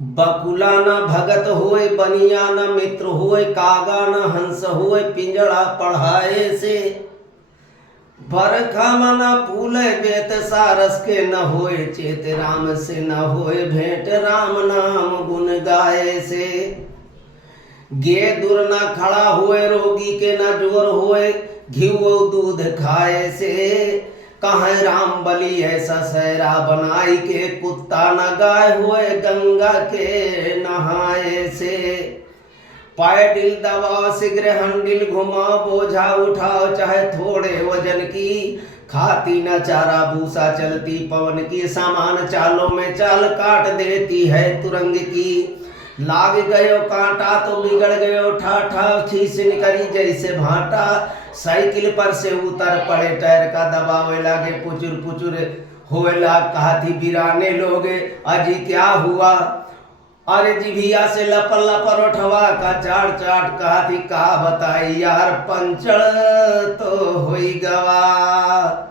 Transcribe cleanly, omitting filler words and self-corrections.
बकुला न भगत होए बनिया न मित्र होए कागा न हंस होए पिंजड़ा पढ़ाए से बरखा मन फूल बेत सारस के न होए चेत राम से न होए भेंट राम नाम गुण गाए से गे दूर न खड़ा हुए रोगी के न जोर होए घिवो दूध खाए से कहाँ राम बलि ऐसा सहरा बनाई के कुत्ता न गाय हुए गंगा के नहाए से पायडिल दबाओ शीघ्र हंडिल घुमाओ बोझा उठाओ चाहे थोड़े वजन की खाती न चारा भूसा चलती पवन की सामान चालों में चाल काट देती है तुरंग की लाग गयो कांटा तो बिगड़ गयो ठाठा खीस निकली जैसे भाटा साइकिल पर से उतर पड़े टायर का दबावे लागे पुचुर पुचुर होए लाग कहा थी बिराने लोग अजी क्या हुआ अरे जिभिया से लपर लपर उठवा का चाट चाट कहा थी का बताई यार पंचर तो होई गवा।